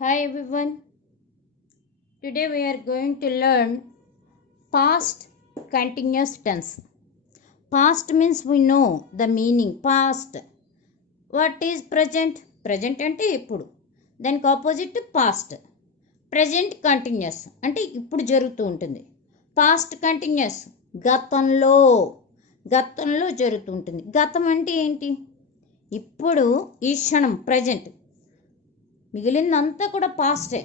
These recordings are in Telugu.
Hi everyone. Today we are going to learn past continuous tense. Past means we know the meaning. Past. What is present? Present అంటే ఇప్పుడు. దానికి ఆపోజిట్ పాస్ట్. ప్రజెంట్ కంటిన్యూస్ అంటే ఇప్పుడు జరుగుతూ ఉంటుంది. పాస్ట్ కంటిన్యూస్ గతంలో జరుగుతూ ఉంటుంది. గతం అంటే ఏంటి? ఇప్పుడు ఈ క్షణం ప్రజెంట్. మిగిలిందంతా కూడా పాస్టే.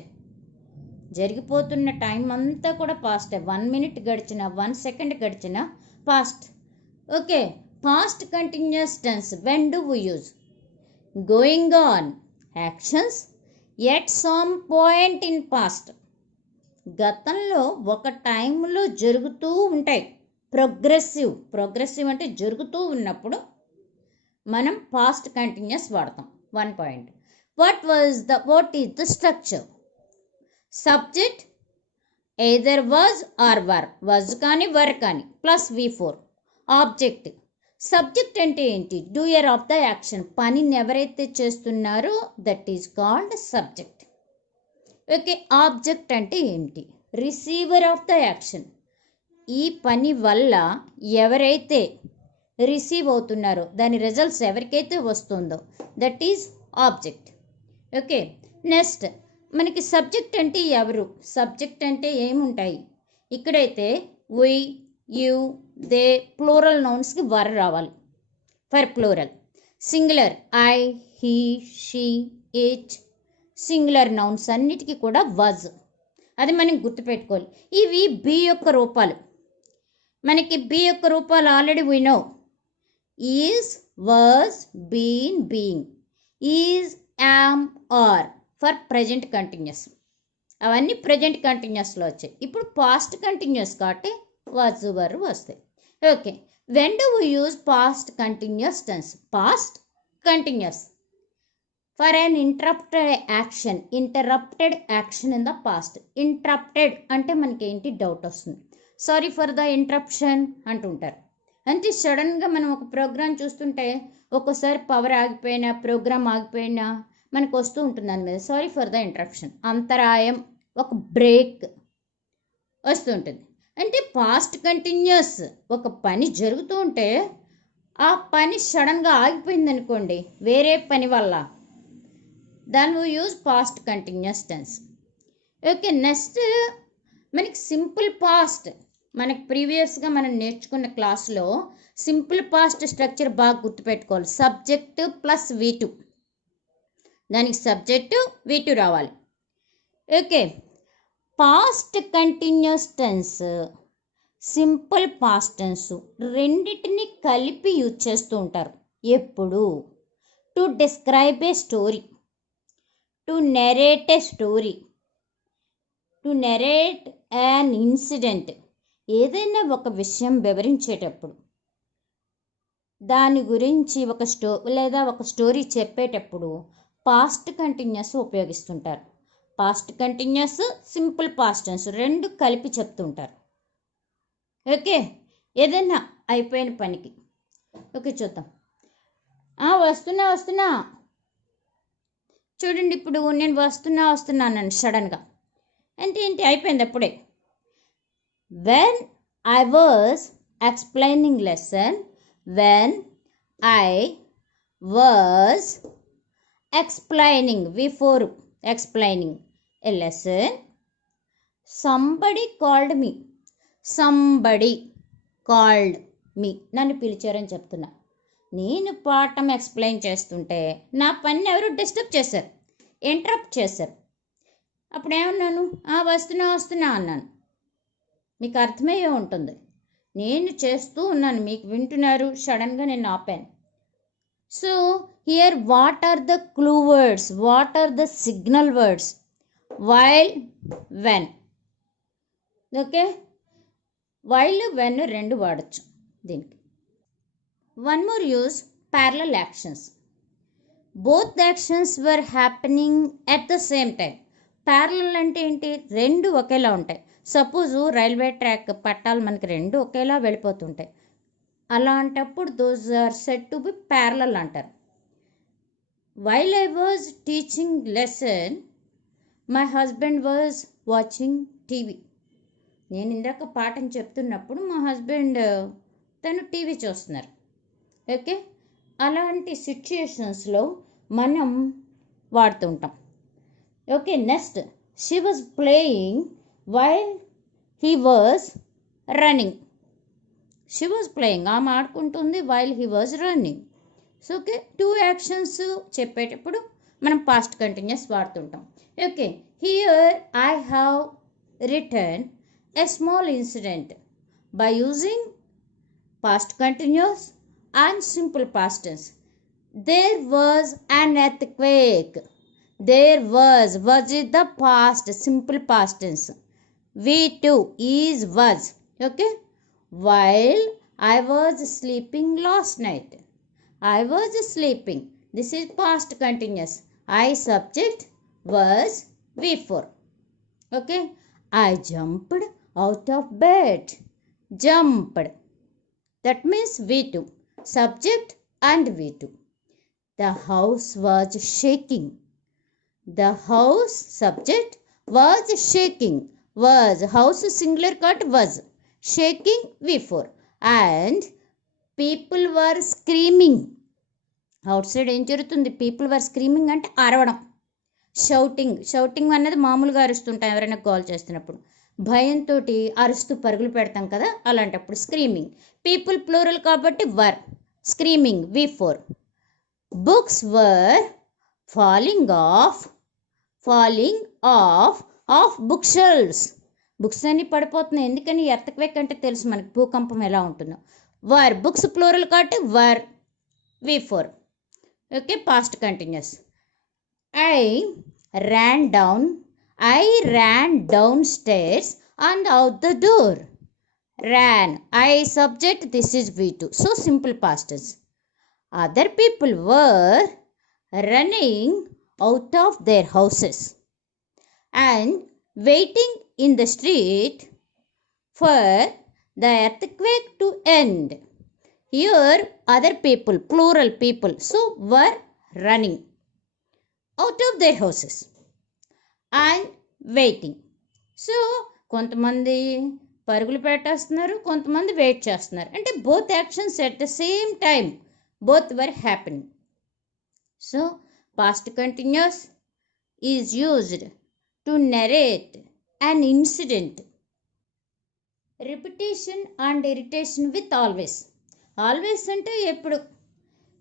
జరిగిపోతున్న టైం అంతా కూడా పాస్ట్. 1 మినిట్ గడిచిన 1 సెకండ్ గడిచిన past. Okay, past continuous tense. When do we use? Going on actions at some point in past. గతంలో ఒక టైంలో జరుగుతూ ఉంటాయి. ప్రోగ్రెసివ్ అంటే జరుగుతూ ఉన్నప్పుడు మనం పాస్ట్ కంటిన్యూస్ వాడతాం. 1 point. What is the structure? Subject either was or were, was కానీ వర్ కానీ, ప్లస్ V4. ఆబ్జెక్ట్. సబ్జెక్ట్ అంటే ఏంటి? Doer of the action. పనిని ఎవరైతే చేస్తున్నారో that is called subject. Okay, object అంటే ఏంటి? Receiver of the action. ఈ పని వల్ల ఎవరైతే రిసీవ్ అవుతున్నారో, దాని రిజల్ట్స్ ఎవరికైతే వస్తుందో that is object. Okay, next మనకి సబ్జెక్ట్ అంటే ఎవరు? సబ్జెక్ట్ అంటే ఏముంటాయి? ఇక్కడైతే వి, యు, దే, ప్లూరల్ నౌన్స్కి వర్ రావాలి for plural. Singular I, he, she, it. Singular nouns అన్నిటికీ కూడా వజ్. అది మనం గుర్తుపెట్టుకోవాలి. ఇవి బి యొక్క రూపాలు. మనకి బి యొక్క రూపాలు already we know. Is, was, been, being. Is, am, are for present continuous. అవన్నీ ప్రజెంట్ కంటిన్యూస్లో వచ్చాయి. ఇప్పుడు పాస్ట్ కంటిన్యూస్ కాబట్టి వాజ్, వర్ వస్తాయి. Okay, when do we use past continuous tense? Past continuous for an interrupted action in the past. Interrupted అంటే మనకి ఏంటి డౌట్ వస్తుంది. సారీ ఫర్ ద ఇంటరప్షన్ అంటుంటారు. అంటే సడన్గా మనం ఒక ప్రోగ్రామ్ చూస్తుంటే ఒక్కోసారి పవర్ ఆగిపోయినా, ప్రోగ్రామ్ ఆగిపోయినా మనకు వస్తూ ఉంటుంది దాని మీద సారీ ఫర్ ద ఇంటరప్షన్. అంతరాయం, ఒక బ్రేక్ వస్తూ ఉంటుంది. అంటే పాస్ట్ కంటిన్యూస్. ఒక పని జరుగుతూ ఉంటే ఆ పని సడన్గా ఆగిపోయింది అనుకోండి వేరే పని వల్ల, దాన్ని we use past continuous tense. Okay, next మనకి సింపుల్ పాస్ట్. మనకి ప్రీవియస్గా మనం నేర్చుకున్న క్లాస్లో సింపుల్ పాస్ట్ స్ట్రక్చర్ బాగా గుర్తుపెట్టుకోవాలి. Subject plus V2. దానికి సబ్జెక్టు V2 రావాలి. Okay, past continuous tense, simple past tense రెండింటిని కలిపి యూజ్ చేస్తూ ఉంటారు. ఎప్పుడు? To describe a story, to narrate a story, to narrate an incident. ఏదైనా ఒక విషయం వివరించేటప్పుడు, దాని గురించి ఒక స్టోరీ చెప్పేటప్పుడు పాస్ట్ కంటిన్యూస్ ఉపయోగిస్తుంటారు. Past continuous, simple past tense రెండు కలిపి చెప్తుంటారు. ఓకే, ఏదైనా అయిపోయిన పనికి. ఓకే, చూద్దాం. వస్తున్నా చూడండి. ఇప్పుడు నేను వస్తున్నాను సడన్గా అంటే ఏంటి? అయిపోయింది అప్పుడే. When I was explaining lesson, when I was explaining, V4, explaining a lesson, somebody called me. నన్ను పిలిచారని చెప్తున్నా. నేను పాఠం ఎక్స్ప్లెయిన్ చేస్తుంటే నా పని ఎవరు డిస్టర్బ్ చేశారు, ఇంటరప్ట్ చేశారు. అప్పుడు ఏమన్నాను? వస్తున్నా అన్నాను. మీకు అర్థమయ్యే ఉంటుంది. నేను చేస్తూ ఉన్నాను, మీకు వింటున్నారు, సడన్గా నేను ఆపాను. So here what are the clue words? What are the signal words? While, when. Okay, while, when రెండు వాడచ్చు దీనికి. One more use, parallel actions. Both the actions were happening at the same time. Parallel అంటే ఏంటి? రెండు ఒకేలా ఉంటాయి. సపోజ్ రైల్వే ట్రాక్ పట్టాలు మనకి రెండు ఒకేలా వెళ్ళిపోతుంటాయి. అలాంటప్పుడు those are said to be parallel అంటారు. While I was teaching lesson, my husband was watching TV. నేను ఇందాక పాఠం చెప్తున్నప్పుడు మా హస్బెండ్ తను టీవీ చూస్తున్నారు. ఓకే, అలాంటి సిచ్యుయేషన్స్లో మనం వాడుతుంటాం. Okay, next she was playing while he was running. She was playing, ఆమె ఆడుకుంటుంది, while he was running. So okay, two actions చెప్పేటప్పుడు మనం పాస్ట్ కంటిన్యూస్ వాడుతుంటాం. Okay, here I have return a small incident by using past continuous and simple past tense. There was an earthquake. There was is the past simple past tense. V2 is was. Okay, while I was sleeping last night. I was sleeping, this is past continuous. I subject was V4. Okay, I jumped out of bed. Jumped, that means V2, subject and V2. The house was shaking. The house, subject, was shaking. Was, house singular cut was. Shaking V4. And people were screaming. Outside ఏం జరుగుతుంది? People were screaming అంటే అరవడం. షౌటింగ్ అన్నది మామూలుగా అరుస్తుంటాం ఎవరైనా కాల్ చేస్తున్నప్పుడు. భయంతో అరుస్తూ పరుగులు పెడతాం కదా, అలాంటప్పుడు స్క్రీమింగ్. పీపుల్ ప్లూరల్ కాబట్టి were, screaming V4. Books were falling off book shelves. Books అన్ని పడిపోతున్నాయి. ఎందుకని? ఎర్త్క్వేక్ అంటే తెలుసు మనకి, భూకంపం ఎలా ఉంటుందో. వర్, బుక్స్ ప్లూరల్ కాబట్టి వర్ V4. Okay, past continuous. I ran downstairs and out the door. Ran, I subject, this is V2. So simple past tense. Other people were running out of their houses and waiting in the street for the earthquake to end. Here other people, plural people, so were running out of their houses and waiting. So కొంతమంది పరుగులు పెట్టేస్తున్నారు, కొంతమంది వెయిట్ చేస్తున్నారు. అంటే both actions at the same time, both were happening. So past continuous is used to narrate an incident. Repetition and irritation with always. Always అంటే ఎప్పుడు.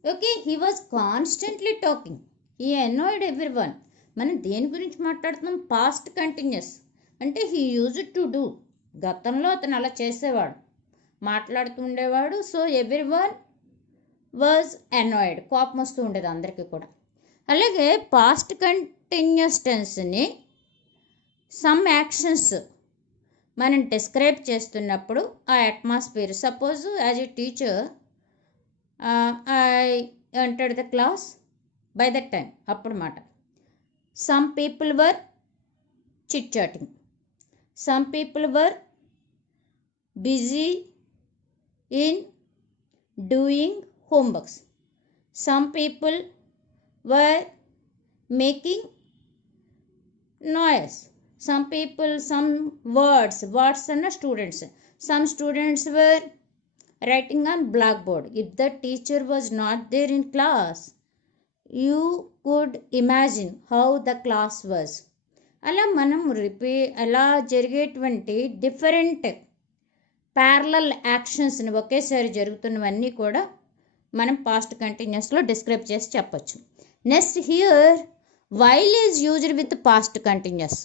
Okay, he was constantly talking, he annoyed everyone. మనం దేని గురించి మాట్లాడుతున్నాం? పాస్ట్ కంటిన్యూస్ అంటే హీ యూజ్డ్ టు డూ. గతంలో అతను అలా చేసేవాడు, మాట్లాడుతూ ఉండేవాడు. సో ఎవ్రీవన్ వాజ్ అనాయిడ్, కోపం వస్తూ ఉండేది అందరికీ కూడా. అలాగే పాస్ట్ కంటిన్యూస్ టెన్స్ని సమ్ యాక్షన్స్ మనం డిస్క్రైబ్ చేస్తున్నప్పుడు ఆ atmosphere, suppose as a teacher I entered the class by that time, అప్పుడు మాట. Some people were chit chatting, some people were busy in doing homeworks, some people were making noise, some words and students, some students were writing on blackboard. If the teacher was not there in class, you could imagine how the class was. అలా మనం అలా జరిగేటువంటి డిఫరెంట్ ప్యారలల్ యాక్షన్స్ని, ఒకేసారి జరుగుతున్నవన్నీ కూడా మనం పాస్ట్ కంటిన్యూస్లో డిస్క్రైబ్ చేసి చెప్పచ్చు. Next here while is used with past continuous,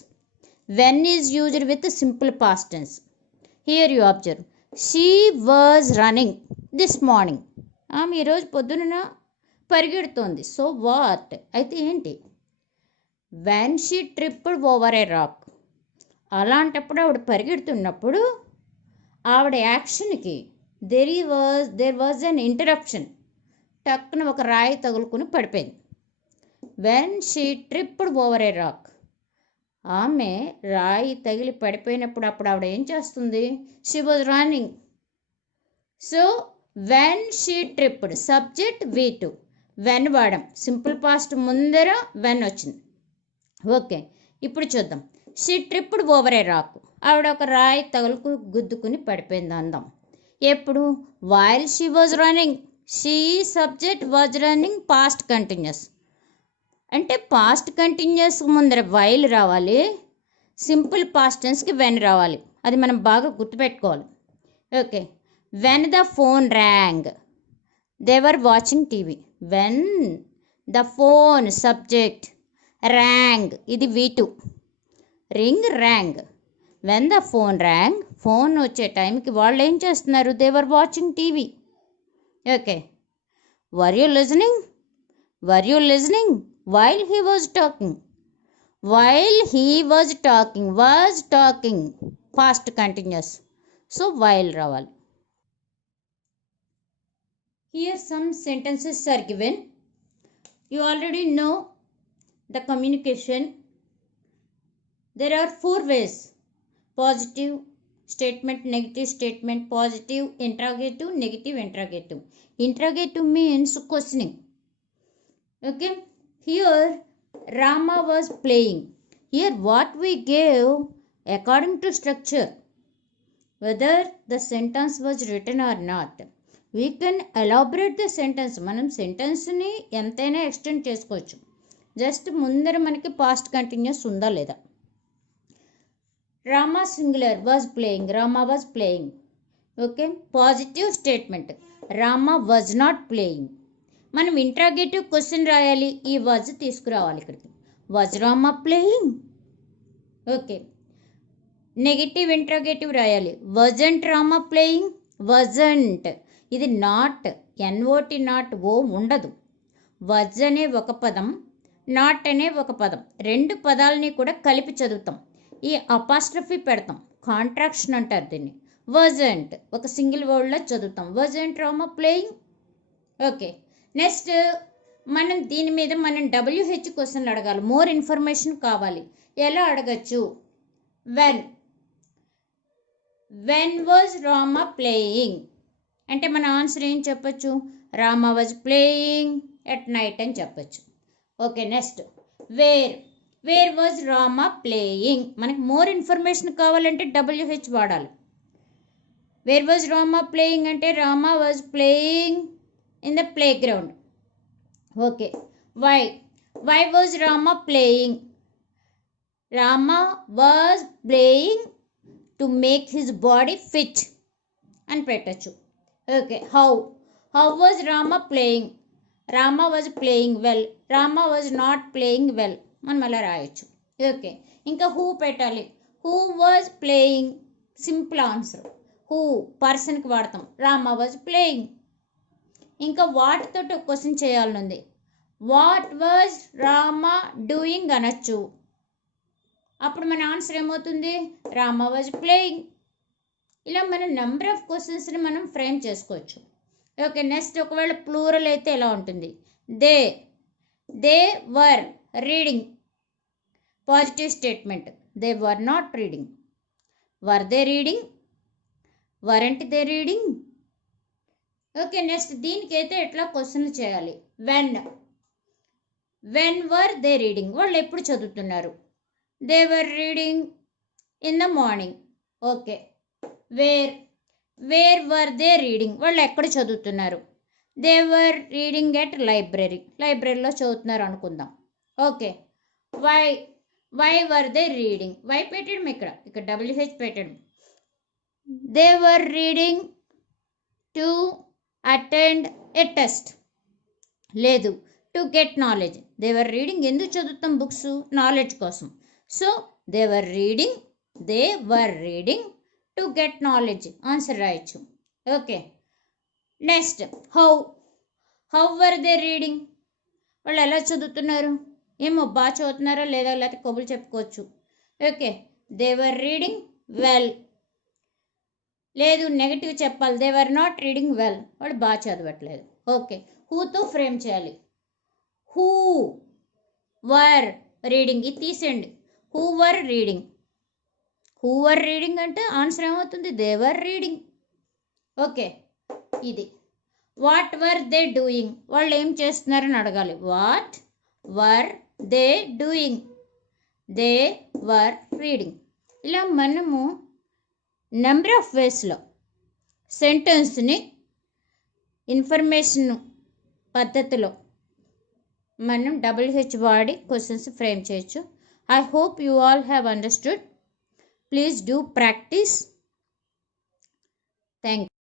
when is used with simple past tense. Here you observe, she was running this morning. ఆమె ఈరోజు పొద్దున పరిగెడుతోంది. సో వాట్ అయితే ఏంటి? When she tripped over a rock. అలాంటప్పుడు ఆవిడ పరిగెడుతున్నప్పుడు ఆవిడ యాక్షన్కి దేర్ వాజ్ అన్ ఇంటరప్షన్. టక్కున ఒక రాయి తగులుకుని పడిపోయింది. When she tripped over a rock, ఆమె రాయి తగిలి పడిపోయినప్పుడు అప్పుడు ఆవిడ ఏం చేస్తుంది? She was running. So when she tripped, subject V2. When వాడాం, సింపుల్ పాస్ట్ ముందర వెన్ వచ్చింది. ఓకే, ఇప్పుడు చూద్దాం. She tripped over a rock. ఆవిడ ఒక రాయి తగులుకు గుద్దుకుని పడిపోయింది అందాం. ఎప్పుడు? While she was running. She subject was running past continuous. అంటే పాస్ట్ కంటిన్యూస్ ముందర వైల్ రావాలి, సింపుల్ పాస్ట్ టెన్స్కి వెన్ రావాలి. అది మనం బాగా గుర్తుపెట్టుకోవాలి. Okay. When the phone rang they were watching TV. When the phone subject rang ఇది V2. Ring rang. When the phone rang phone వచ్చే టైంకి వాళ్ళు ఏం చేస్తున్నారు? They were watching TV. Okay. Were you listening? Were you listening while he was talking. While he was talking, was talking past continuous. So while రావాలి. Here some sentences are given. You already know the communication. There are 4 ways: positive statement, negative statement, positive interrogative, negative interrogative. Interrogative means questioning. Okay. Here Rama was playing. Here what we gave according to structure, whether the sentence was written or not. We can elaborate the sentence. మనం సెంటెన్స్ని ఎంతైనా ఎక్స్టెండ్ చేసుకోవచ్చు. జస్ట్ ముందర మనకి పాస్ట్ కంటిన్యూస్ ఉందా లేదా. Rama singular was playing, Rama was playing. Okay. Positive statement Rama was not playing. మనం ఇంట్రాగేటివ్ క్వశ్చన్ రాయాలి, ఈ వాజ్ తీసుకురావాలి ఇక్కడికి. Was Rama playing. Okay. Negative interrogative రాయాలి. Wasn't Rama playing, wasn't. ఇది నాట్, ఎన్ఓటి నాట్, ఓ ఉండదు. వజ్ అనే ఒక పదం, నాట్ అనే ఒక పదం, 2 పదాలని కూడా కలిపి చదువుతాం. ఈ అపాస్ట్రఫీ పెడతాం, కాంట్రాక్షన్ అంటారు దీన్ని. వజంట్ ఒక సింగిల్ వర్డ్లో చదువుతాం. Wasn't Rama playing. Okay. Next మనం దీని మీద మనం WH క్వశ్చన్లు అడగాలి. మోర్ ఇన్ఫర్మేషన్ కావాలి. ఎలా అడగచ్చు? వెన్ వాజ్ రామా ప్లేయింగ్ అంటే మన ఆన్సర్ ఏం చెప్పచ్చు? Rama was playing at night అని చెప్పచ్చు. Okay. Next where was Rama playing. మనకి మోర్ ఇన్ఫర్మేషన్ కావాలంటే WH వాడాలి. వేర్ వాజ్ రామా ప్లేయింగ్ అంటే Rama was playing in the playground. Okay. Why was Rama playing? Rama was playing to make his body fit అని పెట్టచ్చు. Okay. How was Rama playing? Rama was playing well, Rama was not playing well. మనం అలా రాయొచ్చు. ఓకే. ఇంకా హూ పెట్టాలి. Who was playing, simple answer. Who పర్సన్కి వాడతాం. Rama was playing. ఇంకా వాటితో క్వశ్చన్ చేయాలనుంది. వాట్ వాజ్ రామా డూయింగ్ అనొచ్చు. అప్పుడు మన ఆన్సర్ ఏమవుతుంది? Rama was playing. ఇలా మనం నెంబర్ ఆఫ్ క్వశ్చన్స్ని మనం ఫ్రేమ్ చేసుకోవచ్చు. ఓకే. నెక్స్ట్ ఒకవేళ ప్లూరల్ అయితే ఎలా ఉంటుంది? They were reading. Positive statement. They were not reading. Were they reading? Weren't they reading? Okay. Next దీనికైతే ఎట్లా క్వశ్చన్లు చేయాలి. When were they reading? వాళ్ళు ఎప్పుడు చదువుతున్నారు? They were reading in the morning. Okay. Where were they reading? వాళ్ళు ఎక్కడ చదువుతున్నారు? They were reading at library. లైబ్రరీలో చదువుతున్నారు అనుకుందాం. Okay. Why were they reading? Why పెట్టడం ఇక్కడ WH పెట్టడం. They were reading to attend a test. లేదు, to get knowledge. They were reading ఎందుకు చదువుతాం? బుక్స్ నాలెడ్జ్ కోసం. So they were reading to get knowledge. Answer రాయొచ్చు. Okay. Next how were they reading? వాళ్ళు ఎలా చదువుతున్నారు? ఏమో బాగా చదువుతున్నారా లేదా, లేకపోతే కబుర్లు చెప్పుకోవచ్చు. Okay. They were reading well. లేదు, నెగిటివ్ చెప్పాలి. They were not reading well. వాళ్ళు బాగా చదవట్లేదు. ఓకే. హూతో ఫ్రేమ్ చేయాలి. హూ వర్ రీడింగ్ ఇది తీసేయండి. Who were reading. Who were reading అంటే ఆన్సర్ ఏమవుతుంది? They were reading. ఓకే. ఇది వాట్ వర్ దే డూయింగ్? వాళ్ళు ఏం చేస్తున్నారని అడగాలి. What were they doing? They were reading. ఇలా మనము నెంబర్ ఆఫ్ వేస్లో సెంటెన్స్ని ఇన్ఫర్మేషన్ పద్ధతిలో మనం WH వాడి క్వశ్చన్స్ ఫ్రేమ్ చేయొచ్చు. I hope you all have understood. Please do practice. Thank